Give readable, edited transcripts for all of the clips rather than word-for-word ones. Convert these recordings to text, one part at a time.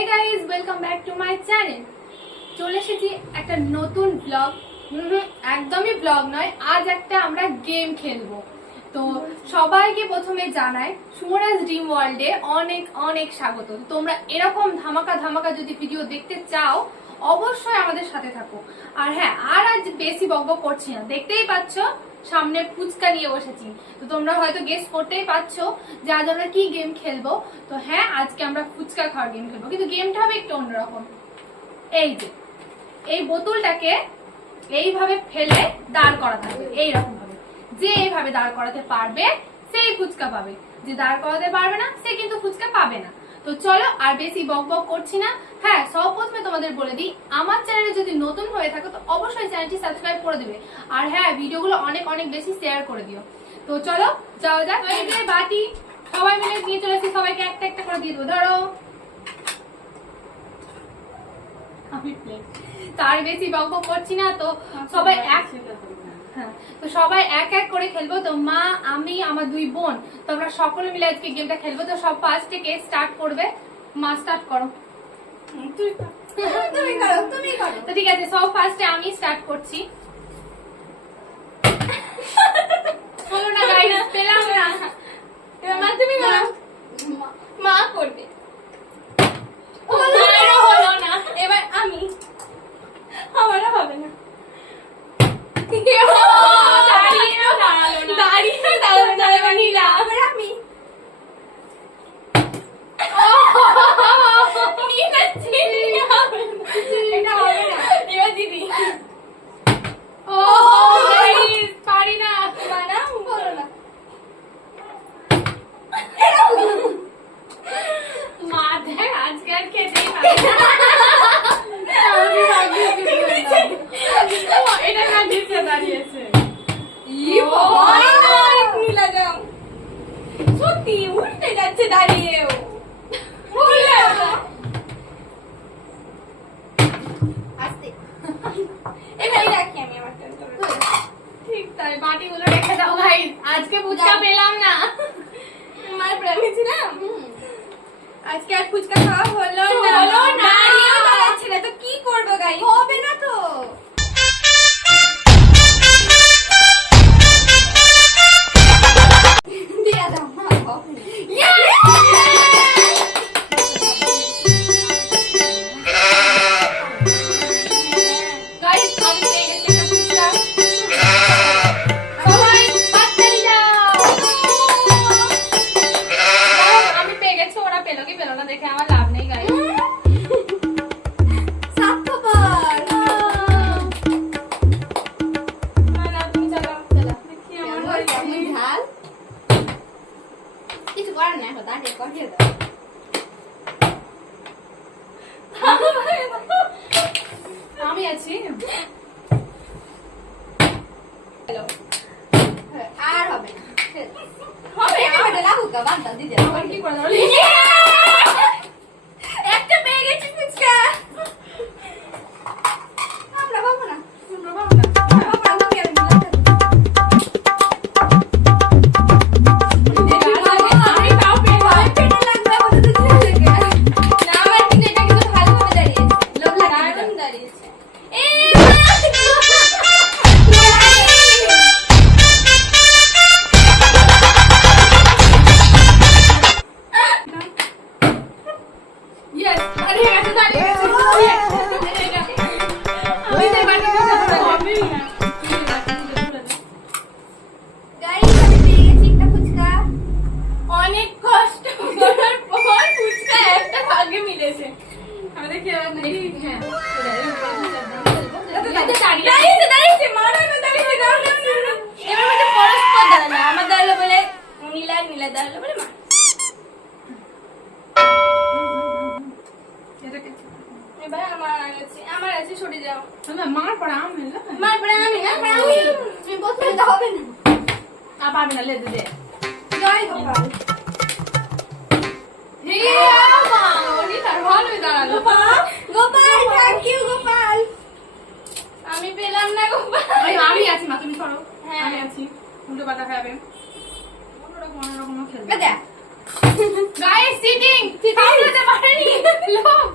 Hey guys, welcome back to my channel. চলে এসেছি একটা নতুন ব্লগ। একদমই ব্লগ নয়, আজ একটা আমরা গেম খেলবো। তো সবাইকে প্রথমে জানাই সুমনাস ড্রিম ওয়ার্ল্ডে অনেক অনেক স্বাগত। তোমরা এরকম ধামাকা ধামাকা যদি ভিডিও দেখতে চাও অবশ্যই আমাদের সাথে থাকো। আর হ্যাঁ, আর আজ বেশি বকবক করছি না, দেখতেই পাচ্ছ সামনে ফুচকা নিয়ে বসেছি। তো তোমরা হয়তো গেস করতেই পারছো যে আজ আমরা কি গেম খেলবো। তো হ্যাঁ, আজকে আমরা ফুচকা খাওয়ার গেম খেলবো, কিন্তু গেমটা হবে একটু অন্যরকম। এই যে এই বোতলটাকে এইভাবে ফেলে দাঁড় করাতে হবে, এইরকম ভাবে। যে এইভাবে দাঁড় করাতে পারবে সেই ফুচকা পাবে, যে দাঁড় করাতে পারবে না সে কিন্তু ফুচকা পাবে না। তো চলো আর বেশি বক বক করছি না। হ্যাঁ, সব প্রথমে তোমাদের বলে দিই, আমার চ্যানেলে যদি নতুন হয়ে থাকো তো অবশ্যই চ্যানেলটি সাবস্ক্রাইব করে দিবে। আর হ্যাঁ, ভিডিওগুলো অনেক অনেক বেশি শেয়ার করে দিও। তো চলো যাওয়া যাক। এই যে বাটি সবাই মিলে নিয়ে চলেছি, সবাইকে একটা একটা করে দিয়ে দেবো। ধরো, তার বেশি বক বক করছি না। তো সবাই সবাই এক এক করে খেলবো। তো মা, আমি, আমার দুই বোন, তো আমরা সকলে মিলে আজকে গেমটা খেলবো। তো সব ফার্স্ট থেকে স্টার্ট করবে। মা স্টার্ট করো। তুমি করো। তো ঠিক আছে, সব ফার্স্টে আমি স্টার্ট করছি। হলো না গাইস, পেলাম না। এবার মা তুমি করো। মা করবে। হলো না, এবার আমি। আমারও হবে না। বাটিগুলো রেখে দাও গাইস, আজকে ফুচকা পেলাম না। আমার প্রেমে ছিলাম, আজকে আর ফুচকা খাওয়া হলো না। তো কি করবো গাইস, হবে না তো। আমি আছি, আর হবে না, হবে লাগুকা বান্দা দিদি কি করে একটা পেয়ে গেছি ফুচকা। আমরা পাবো না, তোমরা পাবো না। আমি পেলাম না গোপাল। আমি আছি মা, তুমি সরো। হ্যাঁ আমি আছি, উল্টো পাল্টা খাবে, অন্যরকম খেলবে। গাইস সিটিং সামলাতে পারেনি লোক।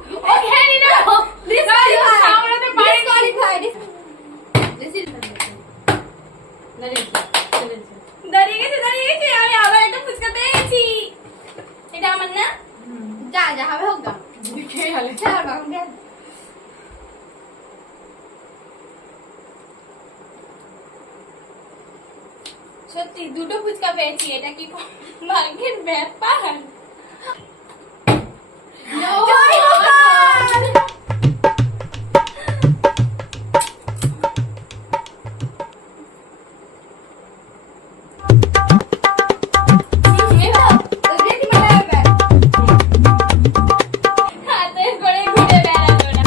খেয়ে গেলে সত্যি দুটো ফুচকা পেয়েছি, এটা কি ভাগ্যের ব্যাপার? হাতে করে ঘুরে বেড়াতো না।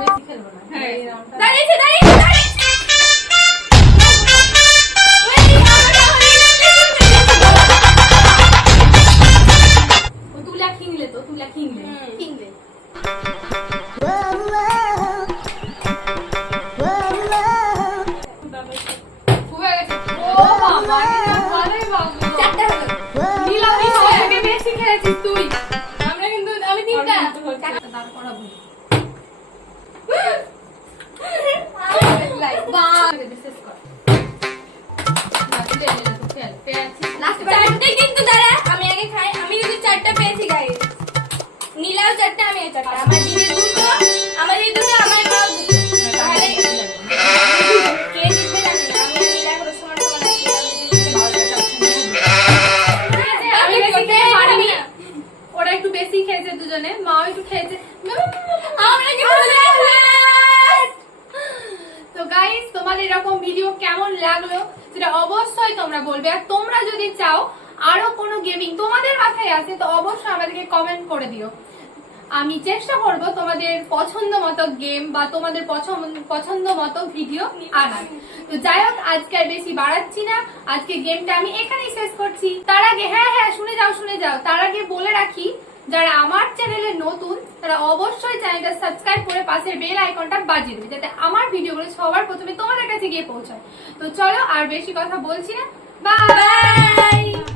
বেশি খেলবো না। হ্যাঁ। এই রাউন্ডটা- দাঁড়িয়েছে, দাঁড়িয়েছে, দাঁড়িয়েছে। ও তুলা খিংলে তো, তুলা খিংলে। কিনলে। খুবই গেছে। ও বাবা, এটা ভালোই বাবু। চারটা হলো। নীলা, তুই সবথেকে বেশি খেলেছিস তুই। আমরা কিন্তু আমি তিনটা। চারটা দাঁড় করাবো। শেষ কর। না, তুলে এনে তো খেল। পেয়েছিস? চারটে কিন্তু দাঁড়া, আমি আগে খাই। আমি কিন্তু চারটা পেয়েছি গাইস। নীলাও চারটা, আমি চারটা। আমার দিদি দুটো, আমার দিদি দুটো, আমার মাও দুটো। তাহলে কে জিতবে জানি না। আমি নীলা করে সমান সমান আছি। আমি বেশি খেতে পারিনি। ওরা একটু বেশি খেয়েছে দুজনে, মাও একটু খেয়েছে। আমরা কি বলে? তো গাইস, তোমাদের এরকম ভিডিও কেমন লাগলো সেটা অবশ্যই তোমরা বলবে। আর তোমরা যদি চাও আরো কোনো গেমিং তোমাদের মাথায় আছে তো অবশ্যই আমাদেরকে কমেন্ট করে দিও। আমি চেষ্টা করব তোমাদের পছন্দ মতো গেম বা তোমাদের পছন্দ মতো ভিডিও আনার। তো যাই হোক, আজকে আর বেশি বাড়াচ্ছি না, আজকে গেমটা আমি এখানেই শেষ করছি। তার আগে হ্যাঁ শুনে যাও, তার আগে বলে রাখি যারা আমার চ্যানেলে নতুন তারা অবশ্যই চ্যানেলটা সাবস্ক্রাইব করে পাশের বেল আইকনটা বাজিয়ে দেবে, যাতে আমার ভিডিওগুলো সবার প্রথমে তোমাদের কাছে গিয়ে পৌঁছায়। তো চলো, আর বেশি কথা বলছি না, বাই।